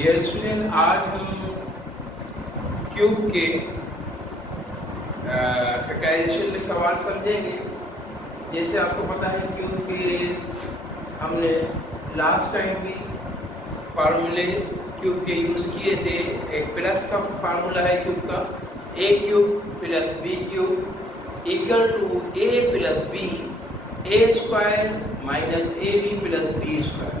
Dear student, आज हम cube के फैक्टराइजेशन में सवाल समझेंगे। जैसे आपको पता है क्यूब के हमने लास्ट टाइम भी फार्मूले क्यूब के यूज़ किए थे। एक प्लस का फार्मूला है क्यूब का, A cube plus B cube equal to A plus B A square minus A B plus B square.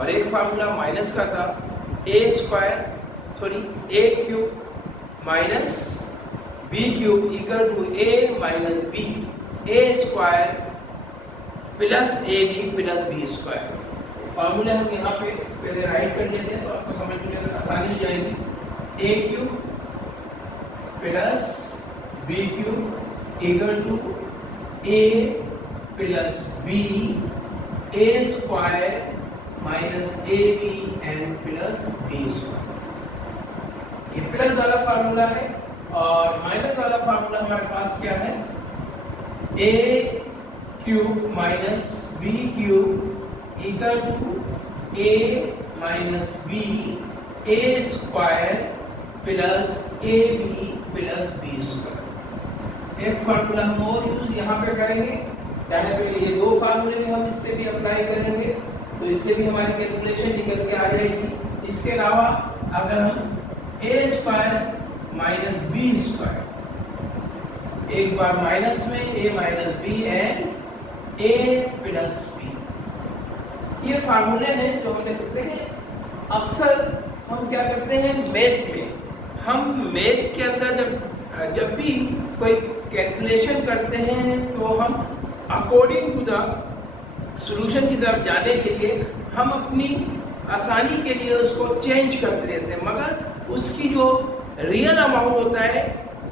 और एक फार्मूला माइनस का था A cube minus B cube equal to A minus B A square plus A B plus B square. फार्मूले हम यहाँ पे पहले right कर लेते हैं तो आपको समझ में आसानी हो जाएगी। A cube plus B cube equal to A plus B A square minus A B and plus B square. ये प्लस वाला फार्मूला है और माइनस वाला फार्मूला हमारे पास क्या है, A cube minus B cube equal to A minus B A square plus A B plus B square. एक फार्मूला हम और यूज यहाँ पे करेंगे, चाहे तो ये दो फार्मूले भी हम इससे भी अप्लाई करेंगे तो इससे भी हमारी कैलकुलेशन निकल के आ जाएगी। इसके अलावा अगर हम A square minus B square, एक बार माइनस में A minus B and A plus B, ये फार्मूले हैं जो हम कह सकते हैं। अक्सर हम क्या करते हैं मैथ में, हम मैथ के अंदर जब भी कोई कैलकुलेशन करते हैं तो हम अकॉर्डिंग टू द सॉल्यूशन की तरफ जाने के लिए हम अपनी आसानी के लिए उसको चेंज करते रहते हैं, मगर उसकी जो रियल अमाउंट होता है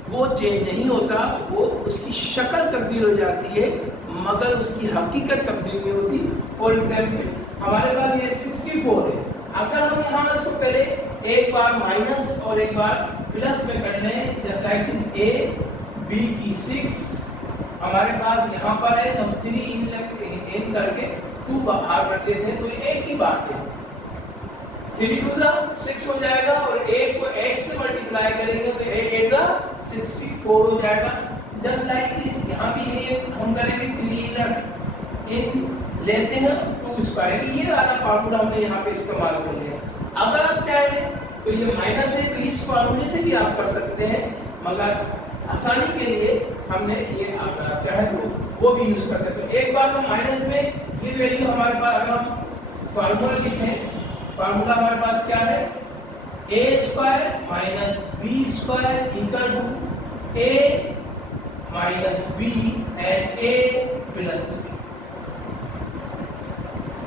वो चेंज नहीं होता, वो उसकी शक्ल तब्दील हो जाती है मगर उसकी हकीकत तब्दील नहीं होती। फॉर एग्जाम्पल हमारे पास ये 64 है, अगर हम यहाँ इसको पहले एक बार माइनस और एक बार प्लस में कर लें, just like this A B की 6 हमारे पास यहाँ पर है, हम 3 इन करके 2 बाहर कर देते हैं तो एक ही बात है, 3 2 6 हो जाएगा और 8 को 8 से मल्टीप्लाई करेंगे तो 8 8 64 हो जाएगा। जस्ट लाइक दिस यहाँ भी है, हम करेंगे 3 इन लेते हैं 2 स्क्वायर, ये वाला फार्मूला हमने यहाँ पे इस्तेमाल कर लिया। अगर आप चाहें तो ये माइनस है तो इस फार्मूले से भी आप कर सकते हैं, मगर आसानी के लिए हमने ये चाहे तो वो भी यूज कर सकते हैं। एक बार हम माइनस में ये वैल्यू हमारे पास, अगर हम फार्मूला लिखें, फार्मूला हमारे पास क्या है, A square minus B square equal to A minus B and A plus B.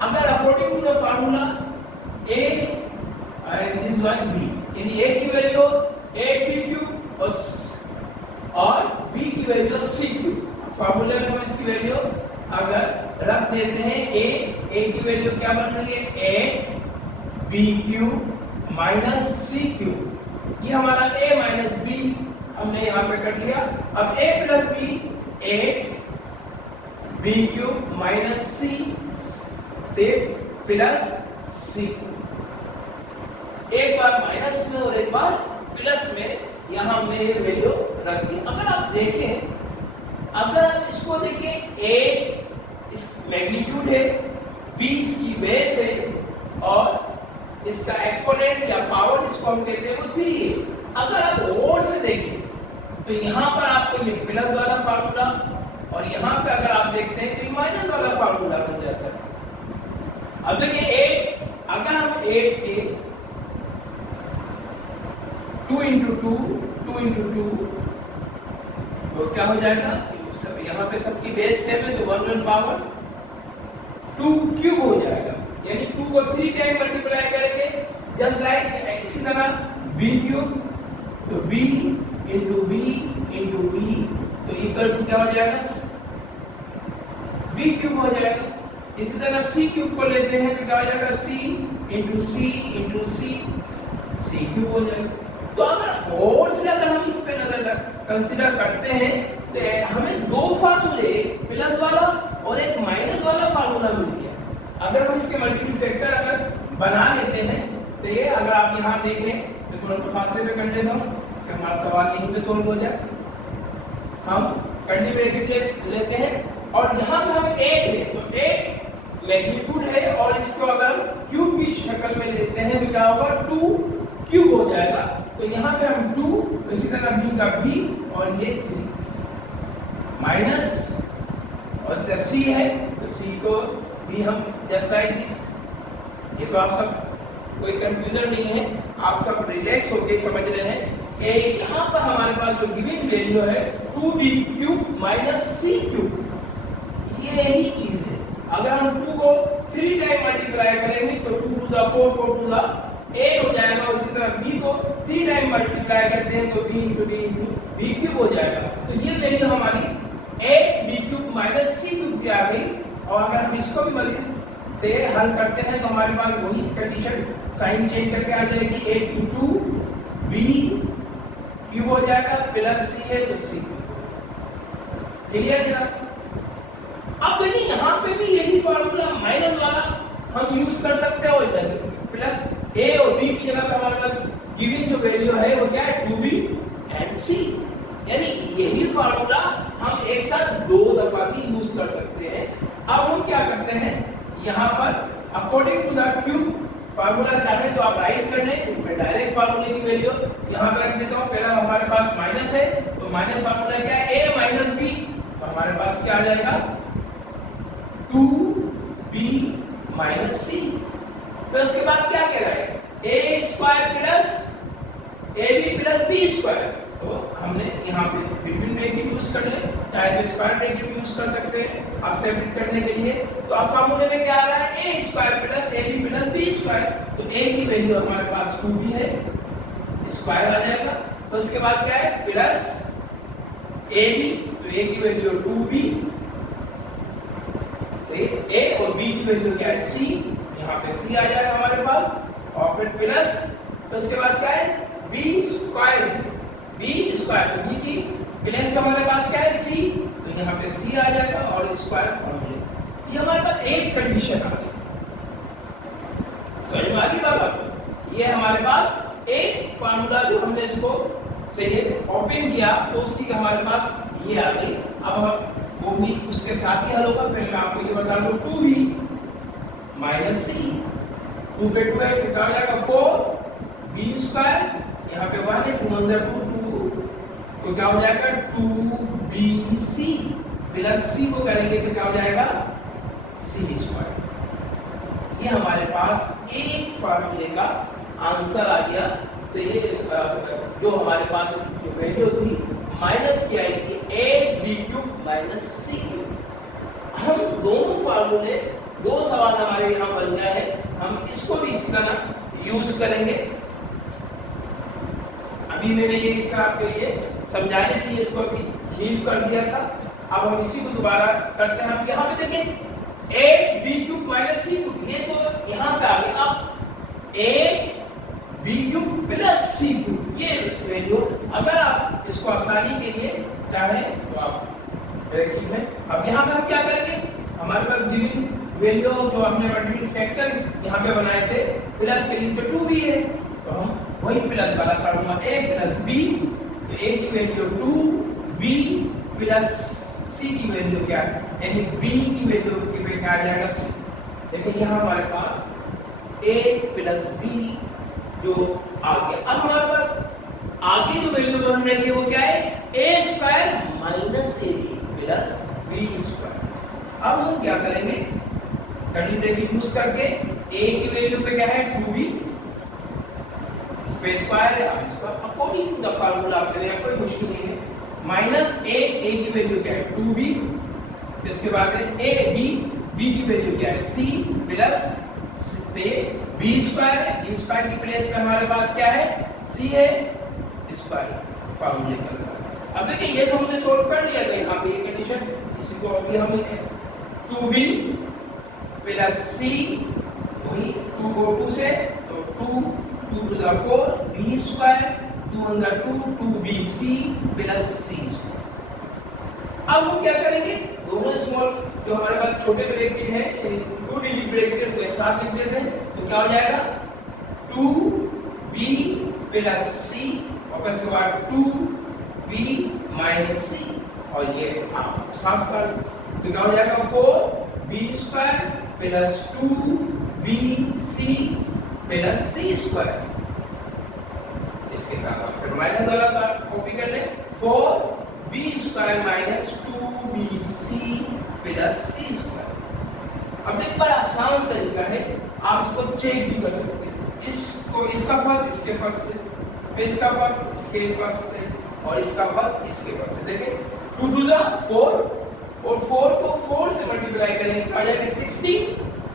अगर according to the formula A and this one B, यानी ए की वैल्यू 8b क्यूब और b की वैल्यू c क्यूब। फार्मूले में हम इसकी value अगर रख देते हैं, a की वैल्यू क्या बन रही है 8b cube minus c cube, ये हमारा a माइनस b हमने यहाँ पे कर लिया। अब a plus b 8b cube minus c से प्लस c, एक बार माइनस में और एक बार प्लस में यहाँ हमने ये वैल्यू रख दी। अगर आप देखें, अगर आप इसको देखें, a इस मैग्नीट्यूड है, b इसकी बेस है और इसका एक्सपोनेंट या पावर जिसको हम कहते हैं वो 3 है। अगर आप और से देखें तो यहाँ पर आपको ये प्लस वाला फार्मूला और यहाँ पे अगर आप देखते हैं तो ये माइनस वाला फार्मूला बन जाता है। अब देखिए 8, अगर हम 8 के 2 into 2 तो क्या हो जाएगा, सब यहाँ पे सबकी बेस सेम है तो 1 पावर 2 क्यूब हो जाएगा, यानी 2 को 3 टाइम मल्टीप्लाई करेंगे। जस्ट लाइक इसी तरह b क्यूब तो b into b तो इक्वल टू क्या हो जाएगा, b क्यूब हो जाएगा। इसी तरह c क्यूब को लेते हैं तो क्या हो जाएगा, c into c क्यूब हो जाएगा। तो अगर और से अगर हम इस पे नजर कंसीडर करते हैं तो हमें दो फार्मूले, प्लस वाला और एक माइनस वाला फार्मूला मिल गया। अगर हम इसके मल्टीप्ली फैक्टर अगर बना लेते हैं चलिए अगर आप यहाँ देखें तो थोड़ा सा फासले पे कर लेता हूँ कि हमारा सवाल यहीं पे सोल्व हो जाए। हम कर्ली ब्रैकेट लेते हैं और यहाँ पे हम 8 है तो 8 मैग्नीट्यूड है और इसको अगर क्यूब की शक्ल में लेते हैं तो क्या होगा 2 क्यूब हो जाएगा। तो यहाँ पे हम 2 इसी तरह b का b और ये 3 माइनस और इधर c है तो c को भी हम जस्ट लाइक दिस। ये तो आप सब कोई कंफ्यूजन नहीं है, आप सब रिलैक्स होके समझ रहे हैं कि यहाँ पर हमारे पास जो गिवन वैल्यू है 2b cube minus c cube, ये यही चीज है। अगर हम 2 को 3 टाइम मल्टीप्लाई करेंगे तो 2 टू द 4 4 टू द 8 हो जाएगा और इसी तरह b को 3 टाइम मल्टीप्लाई करते हैं तो b into b into b cube हो जाएगा। तो ये वैल्यू हमारी 8b cube minus c cube की आ गई। और अगर हम इसको भी मजीद से हल करते हैं तो हमारे पास वही कंडीशन साइन चेंज करके आ जाएगी 8 into b क्यूब हो जाएगा प्लस c है तो c क्लियर है। अब देखिए यहाँ पे भी यही फार्मूला माइनस वाला हम यूज कर सकते हैं और इधर प्लस a और b की जगह पे हमारे पास गिवन जो वैल्यू है वो क्या है 2b एंड c, यानी यही फार्मूला हम एक साथ 2 दफा भी यूज कर सकते हैं। अब हम क्या करते हैं यहाँ पर according to the cube formula क्या है तो आप राइट कर लें, इसमें डायरेक्ट फार्मूले की वैल्यू यहाँ पे रख देता हूँ। पहला हमारे पास माइनस है तो माइनस फार्मूला क्या है a माइनस b, तो हमारे पास क्या आ जाएगा 2b माइनस c। तो इसके बाद क्या कह रहा है a square plus ab plus b square. तो हमने यहाँ पे बिटवीन ब्रैकेट यूज कर ले, चाहे तो स्क्वायर ब्रैकेट यूज कर सकते हैं आप सेपरेट करने के लिए। तो अब फार्मूले में क्या आ रहा है a square plus ab plus b square. तो a की वैल्यू हमारे पास 2b है, स्क्वायर आ जाएगा। तो उसके बाद क्या है प्लस ab, तो a की वैल्यू 2b, तो a और b की वैल्यू क्या है c, यहाँ पे c आ जाएगा हमारे पास और फिर प्लस। तो उसके बाद क्या है b स्क्वायर, b स्क्वायर तो b की प्लस का हमारे पास क्या है c, तो यहाँ पे c आ जाएगा और स्क्वायर फॉर्मूले। ये हमारे पास एक कंडीशन आ गई, समझ में आ गई बात। ये हमारे पास एक फार्मूला जो हमने इसको से ओपन किया तो उसकी हमारे पास ये आ गई। अब हम वो भी उसके साथ ही हल होगा। पहले मैं आपको ये बता दूं 2b माइनस c, 2 पे 2 है तो क्या हो जाएगा 4b स्क्वायर, यहाँ पे 1 है 2 अंदर 2 तो क्या हो जाएगा 2bc प्लस c को करेंगे तो क्या हो जाएगा c स्क्वायर। ये हमारे पास एक फार्मूले का आंसर आ गया। तो ये जो हमारे पास जो वैल्यू थी माइनस की आई थी 8b cube minus c cube. हम दोनों फार्मूले, 2 सवाल हमारे यहाँ बन गया है, हम इसको भी इसी तरह यूज करेंगे। अभी मैंने ये इस आपके लिए समझाने के लिए इसको भी लीव कर दिया था। अब हम इसी को दोबारा करते हैं। हम यहाँ पे देखें 8b cube minus c cube, ये तो यहाँ पे आ गया। अब 8b cube plus c cube, ये वैल्यू अगर आप इसको आसानी के लिए चाहें तो आप ब्रैकेट में। अब यहाँ पे हम क्या करेंगे, हमारे पास गिवन वैल्यू जो हमने मल्टीपल फैक्टर यहाँ पे बनाए थे प्लस के लिए तो 2b है, तो हम वही प्लस वाला फार्मूला a प्लस b, तो a की वैल्यू 2b प्लस c की वैल्यू क्या है, यानी b की वैल्यू की क्या आ जाएगा c। देखिए यहाँ हमारे पास a प्लस b जो आ गया। अब हमारे पास आगे जो वैल्यू बन रही है वो क्या है a square minus ab plus b square. अब हम क्या करेंगे कर्ली ब्रैकेट यूज करके a की वैल्यू पे क्या है 2b स्क्वायर है, अब इसका अकॉर्डिंग टू द फार्मूला आप करें, कोई मुश्किल नहीं है। माइनस a की वैल्यू क्या है 2b, इसके बाद है a b की वैल्यू क्या है c प्लस b स्क्वायर है, b स्क्वायर की प्लेस पे हमारे पास क्या है c है स्क्वायर फार्मूले का। अब देखिए ये तो हमने सॉल्व कर लिया था यहाँ पे ये कंडीशन, इसी को अभी हम 2b प्लस c, वही 2 को 2 से तो 2 to the 4 b square 2 under 2 2bc plus c। अब हम क्या करेंगे, दोनों स्मॉल जो हमारे पास छोटे ब्रैकेट है 2 डिजिट ब्रैकेट को एक साथ लिख देते हैं तो क्या हो जाएगा 2 प्लस सी और उसके बाद 2b माइनस सी और ये साफ कर तो क्या हो जाएगा 4b square plus 2bc plus C square. इसके साथ फिर माइनस वाला का कॉपी कर ले 4b square minus 2bc plus C square. अब देखिए बड़ा आसान तरीका है, आप इसको चेक भी कर सकते हैं। इसको इसका फर्क इसके फर्क से, इसका फर्क इसके फर्क से और इसका फर्क इसके फर्क से। देखिए 2 टू द 4 और 4 को 4 से मल्टीप्लाई करेंगे तो आ जाएगा 16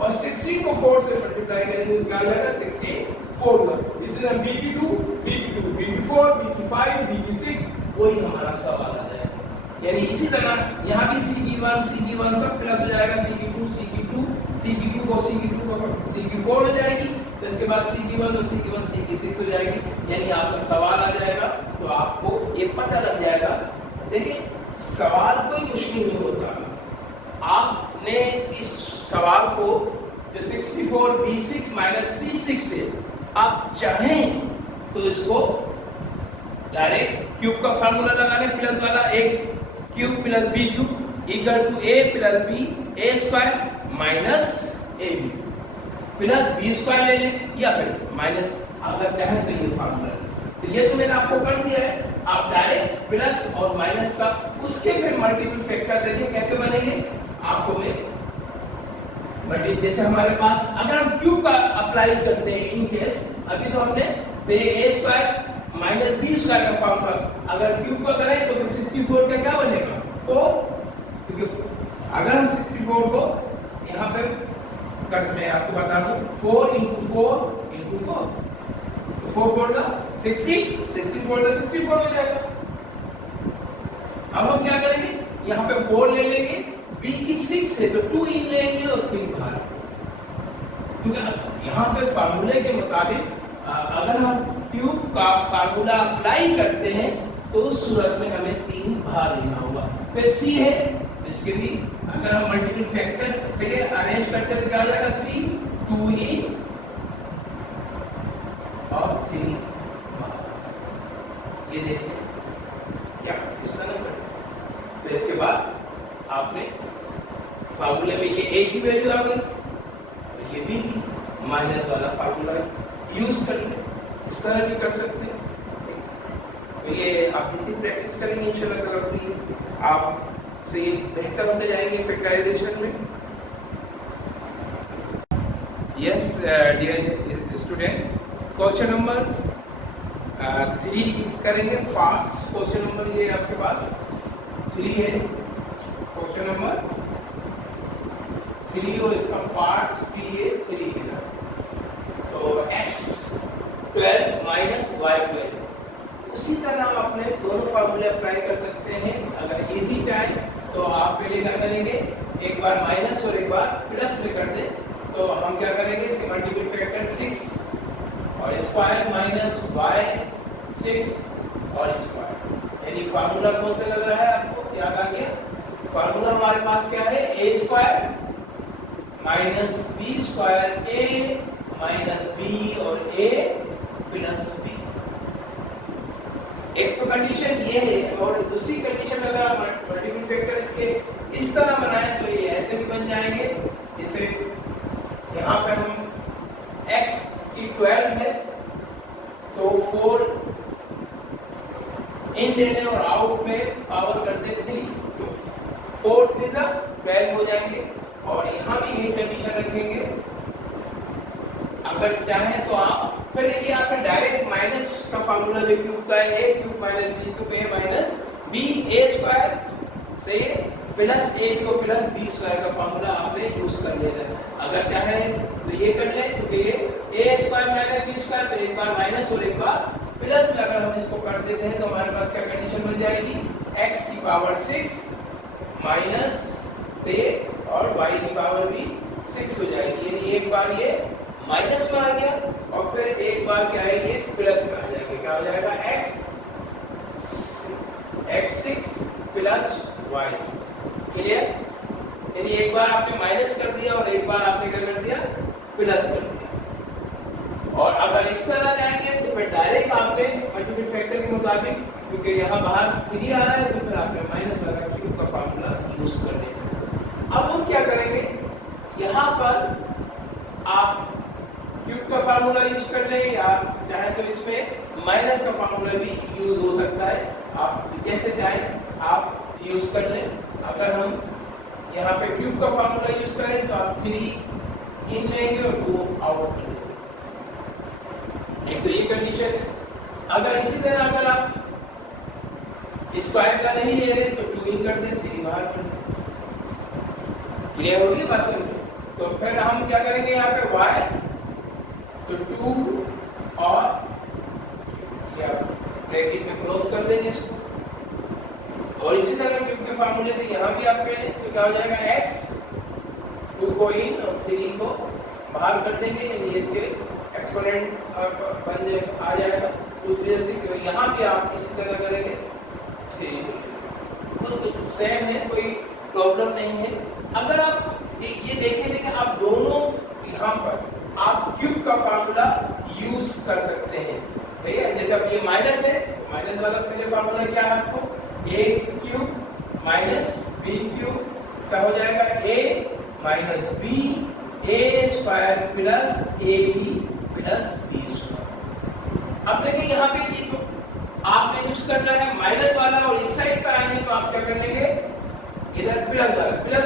और 16 को 4 से मल्टीप्लाई करेंगे तो क्या आ जाएगा 16 4 का। इसी तरह b2 b2 b4 b5 b6 वही हमारा सवाल आ जाएगा। यानी इसी तरह यहाँ भी CG1 सब प्लस हो जाएगा CG2 को CG4 हो जाएगी तो इसके बाद CG1 और CG6 हो जाएगी। यानी आपका सवाल आ जाएगा तो आपको ये पता लग जाएगा। देखिए सवाल कोई मुश्किल नहीं होता। आपने इस सवाल को जो 64b6 माइनस c6 से आप चाहें तो इसको डायरेक्ट क्यूब का फार्मूला लगा लें प्लस वाला एक cube plus B cube equal to A plus B A square minus A B plus B square ले लें या फिर माइनस अगर चाहें तो ये फार्मूला तो ये तो मैंने आपको कर दिया है। आप डायरेक्ट प्लस और माइनस का उसके फिर मल्टीपल फैक्टर देखिए कैसे बनेंगे आपको मैं मल्टीपल जैसे हमारे पास अगर हम क्यूब का अप्लाई करते हैं इन केस अभी तो हमने ए स्क्वायर माइनस बी स्क्वायर का फॉर्मूला अगर क्यूब का करें तो 64 का क्या बनेगा तो क्योंकि अगर हम 64 को यहाँ पे कर मैं आपको बता दूं 4 into 4 तो 4 4 का 64 का 64 हो जाएगा। अब हम क्या करेंगे यहाँ पे 4 ले लेंगे b की 6 से तो 2 इन लेंगे और 3 बाहर क्योंकि यहाँ पे फार्मूले के मुताबिक अगर हम क्यूब का फार्मूला अप्लाई करते हैं तो उस सूरत में हमें 3 बाहर लेना होगा। फिर c है इसके भी अगर हम मल्टीपल फैक्टर से अरेंज करते हैं तो क्या हो जाएगा c 2a और 3 ये देखिए क्या इस तरह कर तो इसके बाद आपने फार्मूले में ये a की वैल्यू आ गई और ये b की माइनस वाला फार्मूला यूज कर लें। इस तरह भी कर सकते हैं तो ये आप जितनी प्रैक्टिस करेंगे इंशाल्लाह ताला आप से ये बेहतर होते जाएंगे फैक्टराइजेशन में। Yes dear student question number 3 करेंगे। पास क्वेश्चन नंबर ये आपके पास 3 है क्वेश्चन नंबर 3 और इसका पार्ट्स भी ये 3 है ना तो x12 माइनस y12 उसी तरह आप अपने दोनों फार्मूले अप्लाई कर सकते हैं। अगर इजी चाहे तो आप पहले क्या करेंगे एक बार माइनस और एक बार प्लस में कर दें तो हम क्या करेंगे इसके मल्टीपल फैक्टर 6 और स्क्वायर माइनस y6 और स्क्वायर यानी फार्मूला कौन सा लग रहा है आपको याद आ गया। फार्मूला हमारे पास क्या है a square minus b square a minus b और a प्लस बी। एक तो कंडीशन ये है और दूसरी कंडीशन अगर आप मल्टीपल फैक्टर इसके इस तरह बनाएं तो ये ऐसे भी बन जाएंगे जैसे यहाँ पे हम x की 12 है तो 4 इन लेने और आउट में पावर करते 3 तो 4 3 12 हो जाएंगे और यहाँ भी यही कंडीशन रखेंगे। अगर चाहे तो आप फिर ये आपने डायरेक्ट माइनस का फार्मूला जो क्यूब का है a cube minus b cube a minus b a square से प्लस a को प्लस b स्क्वायर का फार्मूला आपने यूज कर लेना है। अगर चाहे तो ये कर लें क्योंकि ये a square minus b square तो एक बार माइनस और एक बार प्लस में अगर हम इसको कर देते हैं तो हमारे पास क्या कंडीशन बन जाएगी x की पावर 6 माइनस 3 और y की पावर भी 6 हो जाएगी। यानी एक बार ये माइनस में आ गया और फिर एक बार क्या है ये प्लस में आ जाएगा। क्या हो जाएगा x6 प्लस y6 क्लियर। यानी एक बार आपने माइनस कर दिया और एक बार आपने क्या कर दिया प्लस कर दिया और अगर इस तरह जाएंगे तो फिर डायरेक्ट आपने मल्टीपल फैक्टर के मुताबिक, क्योंकि यहाँ बाहर 3 आ रहा है, तो फिर आपने माइनस वाला क्यूब का फार्मूला यूज कर लेना। अब हम क्या करेंगे, यहाँ पर आप क्यूब का फार्मूला यूज कर लें या चाहे तो इसमें माइनस का फार्मूला भी यूज हो सकता है, आप जैसे चाहें आप यूज कर लें। अगर हम यहाँ पे क्यूब का फार्मूला यूज करें तो आप 3 इन लेंगे और 2 आउट लेंगे। एक तो ये कंडीशन है। अगर इसी तरह अगर आप स्क्वायर का नहीं ले रहे तो 2 इन कर दें, 3 बाहर कर दें। क्लियर होगी बात समझ? तो फिर हम क्या करेंगे, यहाँ पे y तो 2 और या ब्रैकेट में क्लोज कर देंगे इसको, और इसी तरह क्यूब के फार्मूले से यहाँ भी आप करें तो क्या हो जाएगा, x 2 को इन और 3 को बाहर कर देंगे, यानी इसके एक्सपोनेंट बन आ जाएगा। उस वजह से क्यों यहाँ भी आप इसी तरह करेंगे 3 तो सेम है, कोई प्रॉब्लम नहीं है। अगर आप ये देखें आप दोनों यहाँ पर आप क्यूब का फार्मूला यूज कर सकते हैं, ठीक है। जैसे अब ये माइनस है तो माइनस वाला पहले फार्मूला क्या है आपको, a cube minus b cube क्या हो जाएगा, a minus b a square plus ab plus b square. अब देखिए यहाँ पे ये तो आपने यूज करना है माइनस वाला, और इस साइड पे आएंगे तो आप क्या कर लेंगे, इधर प्लस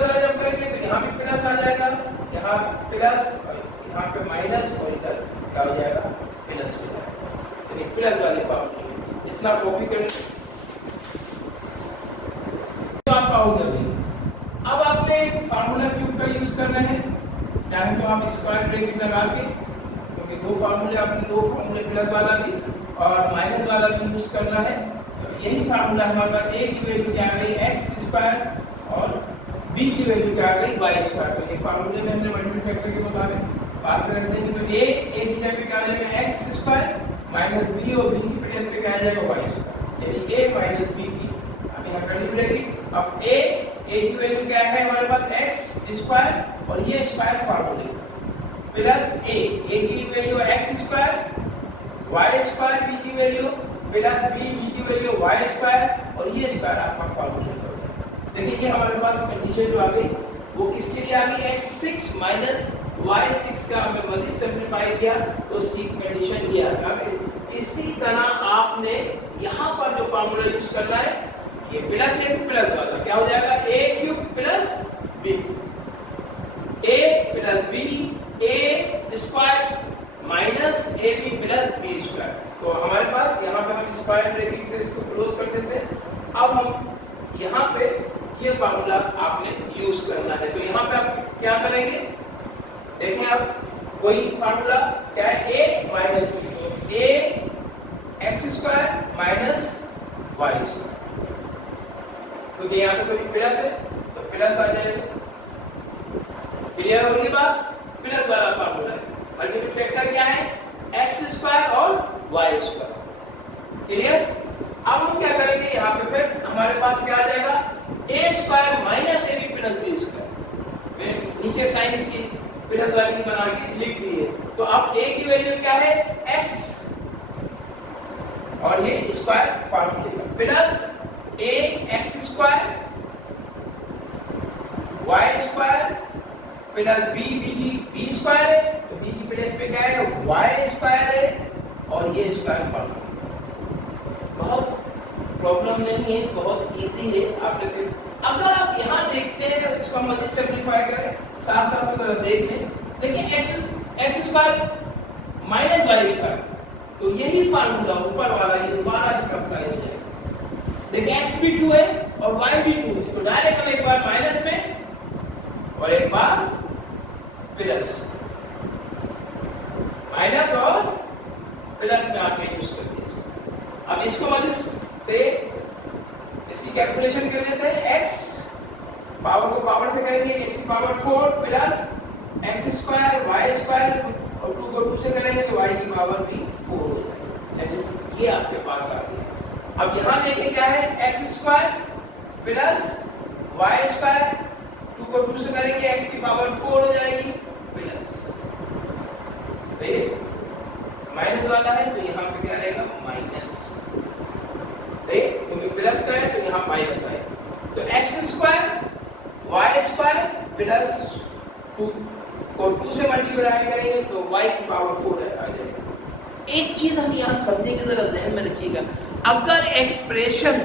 वाला जब करेंगे तो यहाँ भी प्लस आ जाएगा, यहाँ प्लस और यहाँ पे माइनस, और इधर क्या हो जाएगा, प्लस हो जाएगा। यानी प्लस वाले फार्मूले इतना कॉपी करें तो आपका हो जाएगा। अब आपने फार्मूला क्यूब का यूज करना है, चाहे तो आप स्क्वायर ब्रैकेट लगा के, क्योंकि दो फार्मूले प्लस वाला भी और माइनस वाला भी यूज करना है। तो यही फार्मूला हमारे पास a की वैल्यू क्या आ गई, एक्स स्क्वायर, और b की वैल्यू क्या आ गई, वाई स्क्वायर। तो ये फार्मूले में हमने मल्टीपल फैक्टर के मुताबिक बात कर देंगे। तो a की जगह पे क्या आ जाएगा, एक्स स्क्वायर माइनस b, और b की प्लेस पे क्या आ जाएगा, वाई स्क्वायर, यानी a माइनस b की। अब यहाँ कर्ली ब्रैकेट, अब a की वैल्यू क्या है हमारे पास, एक्स स्क्वायर, और ये स्क्वायर फार्मूले प्लस a की value x square, y square b की वैल्यू प्लस b की वैल्यू वाई स्क्वायर, और ये स्क्वायर आपका फार्मूला। देखिए ये हमारे पास कंडीशन जो आ गई वो किसके लिए आ गई, x6 माइनस y6 का हमने मजीद सिंपलीफाई किया तो उसकी कंडीशन ये आ गई। इसी तरह आपने यहाँ पर जो फार्मूला यूज करना है, ये प्लस है तो प्लस वाला क्या हो जाएगा, a cube plus b, a plus b, a square minus ab plus b square. तो हमारे पास यहाँ पे हम स्क्वायर ब्रैकेट से इसको क्लोज कर देते हैं। अब हम यहाँ पे ये फार्मूला आपने यूज करना है, तो यहाँ पे आप क्या करेंगे, देखें आप वही फार्मूला क्या है, a माइनस b, तो a x square minus y square, क्योंकि यहाँ पे सभी प्लस है तो प्लस आ जाएगा। क्लियर हो गई बात, प्लस वाला फार्मूला है। मल्टीपल फैक्टर क्या है, एक्स स्क्वायर और वाई स्क्वायर। क्लियर। अब हम क्या करेंगे, यहाँ पे फिर हमारे पास क्या आ जाएगा, a square minus ab plus b square. मैंने नीचे साइन इसकी प्लस वाली बना के लिख दी है। तो अब a की वैल्यू क्या है, x, और ये स्क्वायर फार्मूले का plus a x square y square plus b square है, तो b की प्लेस पे क्या है, y स्क्वायर है, और ये स्क्वायर फार्मूला। बहुत प्रॉब्लम नहीं है, बहुत इजी है। आप जैसे अगर आप यहाँ देखते हैं इसको हम मजीद सिंपलीफाई करें, साथ साथ अगर देख लें, देखिए x square minus y square, तो यही फार्मूला ऊपर वाला ये दोबारा इसका अप्लाई हो जाएगा। देखिए एक्स भी 2 है और वाई भी 2 है, तो डायरेक्ट हम एक बार माइनस में और एक बार प्लस, माइनस और प्लस में आपने यूज कर दिया। अब इसको मजीद से इसकी कैलकुलेशन कर लेते हैं, x पावर को पावर से करेंगे, x की पावर 4 प्लस एक्स स्क्वायर वाई स्क्वायर, और 2 को 2 से करेंगे तो y की पावर भी 4 हो जाएगी। ये आपके पास आ गया। अब यहाँ देखिए क्या है, x square plus y square, 2 को 2 से करेंगे x की पावर 4 हो जाएगी प्लस, सही है। माइनस वाला है तो यहाँ पे क्या रहेगा माइनस, सही, क्योंकि प्लस का है तो यहाँ माइनस आए, तो x square y square plus 2 को 2 से मल्टीप्लाई करेंगे तो y की पावर 4 आ जाएगा। एक चीज हम यहाँ समझने की जरा ध्यान में रखिएगा, अगर एक्सप्रेशन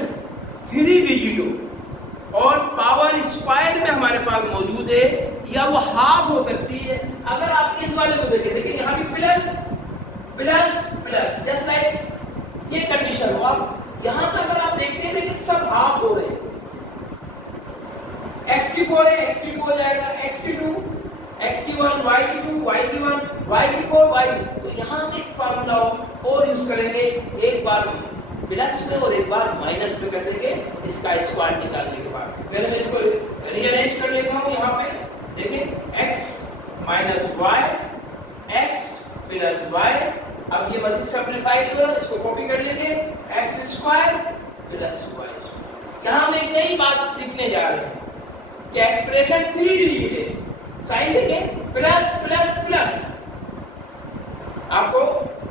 3 डिजिट हो और पावर स्क्वायर में हमारे पास मौजूद है या वो हाफ हो सकती है, अगर आप इस वाले को देखें, देखिए यहाँ भी plus plus plus, just like ये कंडीशन हो, आप यहाँ पे अगर आप देखते हैं देखिए सब हाफ हो रहे हैं, x की 4 है x की 2 हो जाएगा, x की 2 x की 1 y की 2 y की 1 y की 4 y की, तो यहाँ पे एक फार्मूला और यूज करेंगे, एक बार प्लस में और एक बार माइनस में कर देंगे इसका स्क्वायर निकालने के बाद। पहले मैं इसको रीअरेंज कर लेता हूँ, यहाँ पे देखिए x minus y x plus y, अब ये मल्टी सिंप्लीफाइड हो रहा है, इसको कॉपी कर लेंगे x स्क्वायर प्लस y। यहाँ हम एक नई बात सीखने जा रहे हैं कि एक्सप्रेशन 3 डिजिट है, साइन देखें प्लस प्लस प्लस, आपको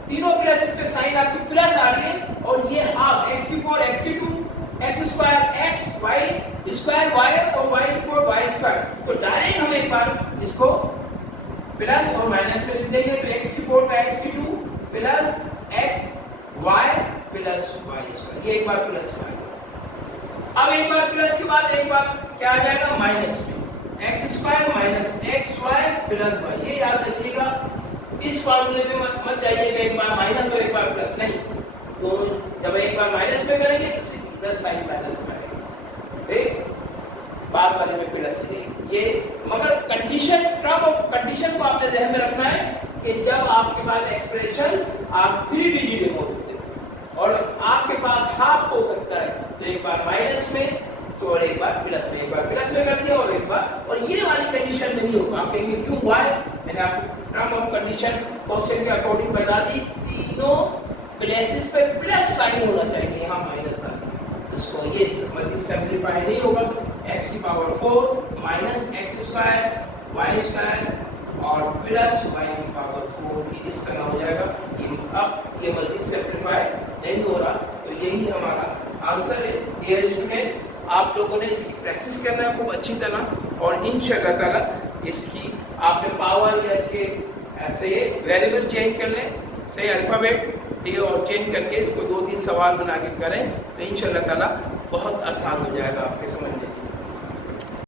तीनों प्लस इस पे साइन आपकी प्लस आ रही है, और ये हाफ x की 4 x की 2 x square x y square y और y की 4 y स्क्वायर, तो डायरेक्ट हम एक बार इसको प्लस और माइनस में लिख देंगे, तो x की 4 का x की 2 plus x y plus y square, ये एक बार प्लस y। अब एक बार प्लस के बाद एक बार क्या आ जाएगा माइनस में, x square minus x y plus y, ये याद रखिएगा, इस फार्मूले में मत जाइएगा एक बार माइनस और एक बार प्लस, नहीं, दोनों जब एक बार माइनस में करेंगे तो प्लस साइन माइनस में आएगा, ठीक, बाद वाले में प्लस ये, मगर कंडीशन, टर्म ऑफ कंडीशन को आपने ध्यान में रखना है कि जब आपके पास एक्सप्रेशन आप 3 डिजिट में मौजूद है और आपके पास हाफ हो सकता है, तो एक बार माइनस में तो और एक बार प्लस में, एक बार प्लस में कर दिया और एक बार, और ये वाली कंडीशन नहीं होगा, आप कहेंगे क्यों वाई, मैंने आपको टर्म ऑफ कंडीशन क्वेश्चन के अकॉर्डिंग बता दी, तीनों प्लेसेस पे प्लस साइन होना चाहिए, यहाँ माइनस आ गया, इसको ये मल्टी सिंप्लीफाई नहीं होगा, x की power 4 minus x square y square और प्लस y की पावर 4 इस तरह हो जाएगा, अब ये मल्टी सिंप्लीफाई नहीं हो रहा, तो यही हमारा आंसर है। डियर स्टूडेंट, आप लोगों ने इसकी प्रैक्टिस करना है खूब अच्छी तरह, और इंशाअल्लाह ताला इसकी आपने पावर या इसके ऐसे वेरिएबल चेंज कर लें, सही अल्फ़ाबेट ये और चेंज करके इसको 2-3 सवाल बना के करें, तो इंशाअल्लाह ताला बहुत आसान हो जाएगा आपके समझने।